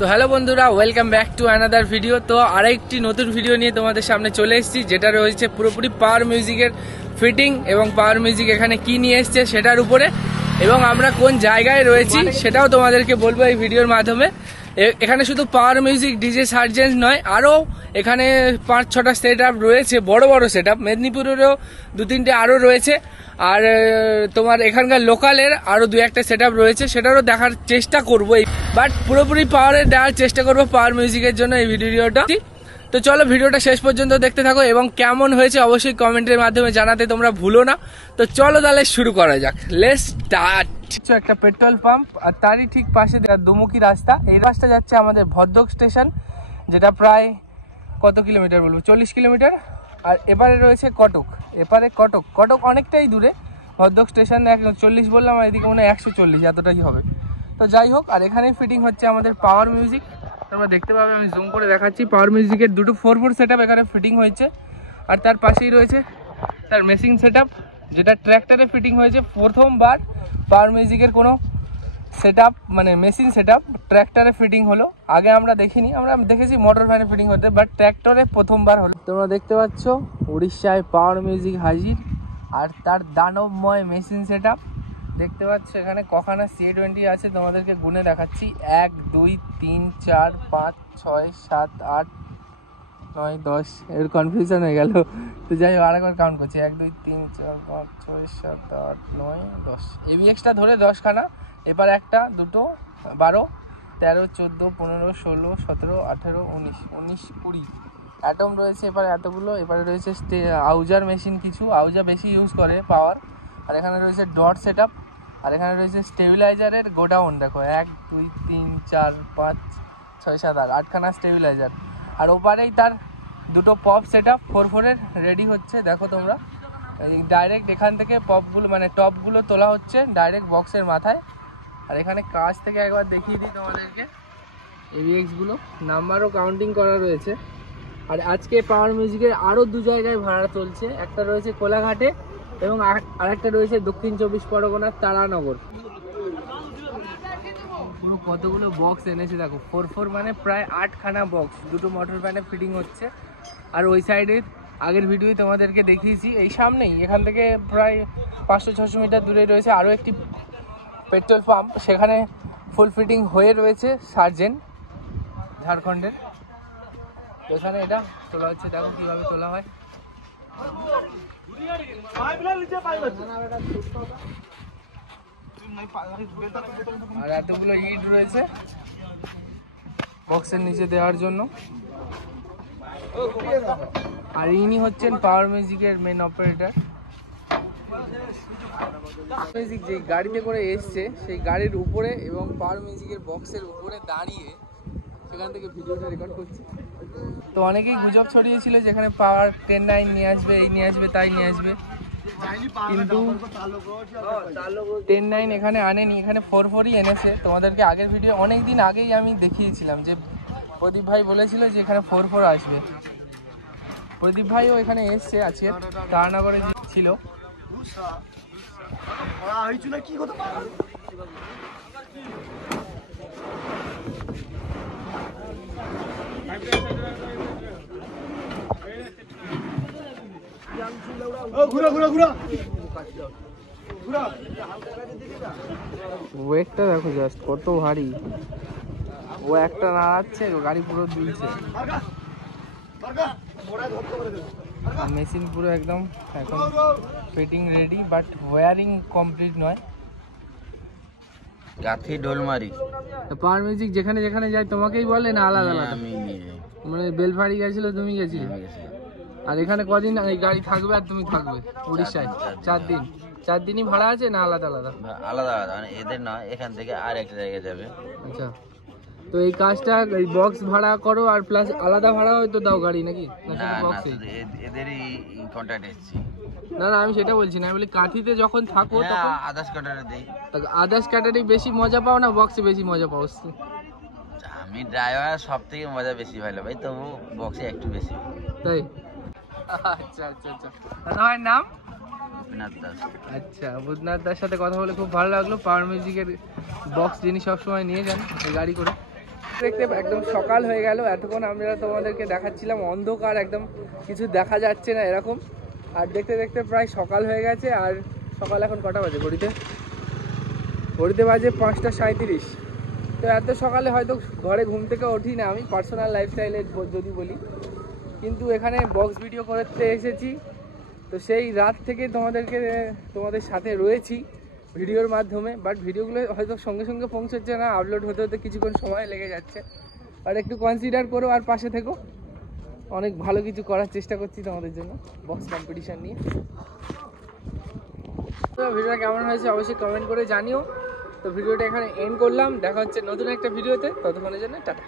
তো হ্যালো বন্ধুরা, welcome back to another video. তো আরেকটি নতুন ভিডিও নিয়ে তোমাদের সামনে চলে এসেছি, যেটা রয়েছে পুরোপুরি পাওয়ার মিউজিকের ফিটিং এবং পাওয়ার মিউজিক এখানে কি নিয়ে এসছে সেটার উপরে, এবং আমরা কোন জায়গায় রয়েছি সেটাও তোমাদেরকে বলবো এই ভিডিওর মাধ্যমে। এখানে শুধু পাওয়ার মিউজিক ডিজে সার্জেন্স নয়, আরও এখানে 5-6টা সেট আপ রয়েছে, বড় বড় সেট আপ। মেদিনীপুরেরও 2-3টে আরও রয়েছে, আর তোমার এখানকার লোকালের আরও 2-1টা সেট আপ রয়েছে, সেটারও দেখার চেষ্টা করবো। বাট পুরোপুরি পাওয়ারে দেওয়ার চেষ্টা করবো পাওয়ার মিউজিকের জন্য এই ভিডিওটা। তো চলো ভিডিওটা শেষ পর্যন্ত দেখতে থাকো, এবং কেমন হয়েছে অবশ্যই কমেন্টের মাধ্যমে জানাতে তোমরা ভুলো না। তো চলো তাহলে শুরু করা যাক, লেটস স্টার্ট। একটা পেট্রোল পাম্প, আর তারই ঠিক পাশে দুমুখী রাস্তা। এই রাস্তা যাচ্ছে আমাদের ভদ্রক স্টেশন, যেটা প্রায় কত কিলোমিটার বলবো, 40 কিলোমিটার। আর এবারে রয়েছে কটক, এপারে কটক অনেকটাই দূরে। ভদ্রক স্টেশন 40 বললাম, আর এদিকে মনে হয় 140, এতটাই হবে। তো যাই হোক, আর এখানেই ফিটিং হচ্ছে আমাদের পাওয়ার মিউজিক। তোমরা দেখতে পাবে, আমি জুম করে দেখাচ্ছি। পাওয়ার মিউজিকের 2টো 4-4 সেট আপ এখানে ফিটিং হয়েছে, আর তার পাশেই রয়েছে তার মেশিন সেট আপ, যেটা ট্র্যাক্টরে ফিটিং হয়েছে। প্রথমবার পাওয়ার মিউজিকের কোনো সেট আপ, মানে মেশিন সেট আপ ট্র্যাক্টরে ফিটিং হলো। আগে আমরা দেখিনি, আমরা দেখেছি মোটর ভ্যানে ফিটিং হতে, বাট ট্র্যাক্টরে প্রথমবার হলো। তোমরা দেখতে পাচ্ছ উড়িষ্যায় পাওয়ার মিউজিক হাজির, আর তার দানবময় মেশিন সেট আপ দেখতে পাচ্ছ। এখানে কখানা C20 আছে তোমাদেরকে গুনে দেখাচ্ছি। 1 2 3 4 5 6 7 8 9 10, এর কনফিউশন হয়ে গেল। তো যাই হোক, আরেকবার কাউন্ট করছি। 1 2 3 4 5 6 7 8 9 10, ABXটা ধরে 10খানা। এবার 1টা 2টো 12 13 14 15 16 17 18 19 20 অ্যাটম রয়েছে। এবার এতগুলো। এবারে রয়েছে আউজার মেশিন, কিছু আউজা বেশি ইউজ করে পাওয়ার। আর এখানে রয়েছে ডট সেট আপ, আর এখানে রয়েছে স্টেবিলাইজারের গোডাউন। দেখো 1 2 3 4 5 6 7 8, 8খানা স্টেবিলাইজার। আর ওপারেই তার 2টো পপ সেট আপ 4-4-এর রেডি হচ্ছে। দেখো তোমরা, এই ডাইরেক্ট এখান থেকে পপগুলো, মানে টপগুলো তোলা হচ্ছে ডাইরেক্ট বক্সের মাথায়। আর এখানে কাছ থেকে একবার দেখিয়ে দিই তোমাদেরকে, ABXগুলো নাম্বারও কাউন্টিং করা রয়েছে। আর আজকে পাওয়ার মিউজিকের আরও 2 জায়গায় ভাড়া চলছে, একটা রয়েছে কোলাঘাটে এবং আরেকটা রয়েছে দক্ষিণ 24 পরগনার তারানগর। পুরো কতগুলো বক্স এনেছে দেখো, 4-4 মানে প্রায় 8খানা বক্স 2টো মোটর ভ্যানে ফিটিং হচ্ছে। আর ওই সাইডের আগের ভিডিওই তোমাদেরকে দেখিয়েছি, এই সামনেই এখান থেকে প্রায় 500-600 মিটার দূরে রয়েছে আরও একটি পেট্রোল পাম্প, সেখানে ফুল ফিটিং হয়ে রয়েছে সার্জেন্ট ঝাড়খণ্ডের। এখানে এটা তোলা হচ্ছে, দেখো কীভাবে তোলা হয়। আর এতগুলো ইট রয়েছে বক্সের নিচে দেওয়ার জন্য। আর ইনি হচ্ছেন পাওয়ার মিউজিকের মেন অপারেটর। মিউজিক যে গাড়িতে করে এসছে, সেই গাড়ির উপরে এবং পাওয়ার মিউজিকের বক্সের উপরে দাঁড়িয়ে সেখান থেকে ভিডিওটা রেকর্ড করছি। তো অনেকেই গুজব ছড়িয়েছিল যেখানে পাওয়ার 10-9 নিয়ে আসবে, এই নিয়ে আসবে, তাই নিয়ে আসবে, কিন্তু 10-9 এখানে আনেনি, এখানে 4-4ই এনেছে। তোমাদেরকে আগের ভিডিও অনেক দিন আগেই আমি দেখিয়েছিলাম যে প্রদীপ ভাই বলেছিল যে এখানে 4-4 আসবে। প্রদীপ ভাইও এখানে এসছে, আজকে তারানগরে ছিল। ওয়েটটা দেখো জাস্ট কত ভারী, ও একটা নাড়াচ্ছে, গাড়ি পুরো দুলছে। মেশিন পুরো একদম এখন fitting ready, but wiring complete নয়। গাথি ঢোলমারি পাওয়ার মিউজিক যেখানে যেখানে যায় তোমাকেই বলে না আলাদা আলাদা? আমি নিয়ে যাই, মানে বেলফাড়ি গেছিল, তুমি গেছিলে? আর এখানে কদিন এই গাড়ি থাকবে আর তুমি থাকবে উড়িষ্যায়? 4 দিন। 4 দিনই ভাড়া আছে না আলাদা আলাদা? আলাদা আলাদা, মানে এদের নয়, এখান থেকে আর একটা জায়গায় যাবে। আচ্ছা, তো এই কাজটা এই বক্স ভাড়া করো আর প্লাস আলাদা ভাড়া হয়তো দাও গাড়ি নাকি? না এদেরই কন্ট্রাক্ট এসেছি। না না, আমি সেটা বলছি না, আমি বলি কাঠিতে যখন থাকো তখন আদার্স কন্ট্রাক্টে দেই। আদার্স ক্যাটারি বেশি মজা পাও না বক্সে বেশি মজা পাও? আমি ড্রাইভার, সব থেকে মজা বেশি ভালো ভাই, তবু বক্সে একটু বেশি। তাই? আচ্ছা আচ্ছা আচ্ছা। দাদার নাম? বুধনাথ দাস। আচ্ছা, বুধনাথ দার সাথে কথা বলে খুব ভালো লাগলো। পাওয়ার মিউজিকের বক্স যিনি সবসময় নিয়ে যান এই গাড়ি করে। দেখতে একদম সকাল হয়ে গেল। এতক্ষণ আমরা তোমাদেরকে দেখাচ্ছিলাম অন্ধকার, একদম কিছু দেখা যাচ্ছে না এরকম, আর দেখতে দেখতে প্রায় সকাল হয়ে গেছে। আর সকাল এখন কটা বাজে ঘড়িতে বাজে 5:37। তো এত সকালে হয়তো ঘরে ঘুম থেকে উঠি না আমি, পার্সোনাল লাইফস্টাইলে যদি বলি, কিন্তু এখানে বক্স ভিডিও করতে এসেছি। তো সেই রাত থেকে তোমাদের সাথে রয়েছি ভিডিওর মাধ্যমে, বাট ভিডিওগুলো হয়তো সঙ্গে সঙ্গে পৌঁছচ্ছে না, আপলোড হতে হতে কিছুক্ষণ সময় লেগে যাচ্ছে। আর একটু কনসিডার করো আর পাশে থেকো, অনেক ভালো কিছু করার চেষ্টা করছি তোমাদের জন্য বক্স কম্পিটিশান নিয়ে। তো ভিডিওটা কেমন হয়েছে অবশ্যই কমেন্ট করে জানিও। তো ভিডিওটা এখানে এন্ড করলাম, দেখা হচ্ছে নতুন একটা ভিডিওতে, ততক্ষণের জন্য টাটা।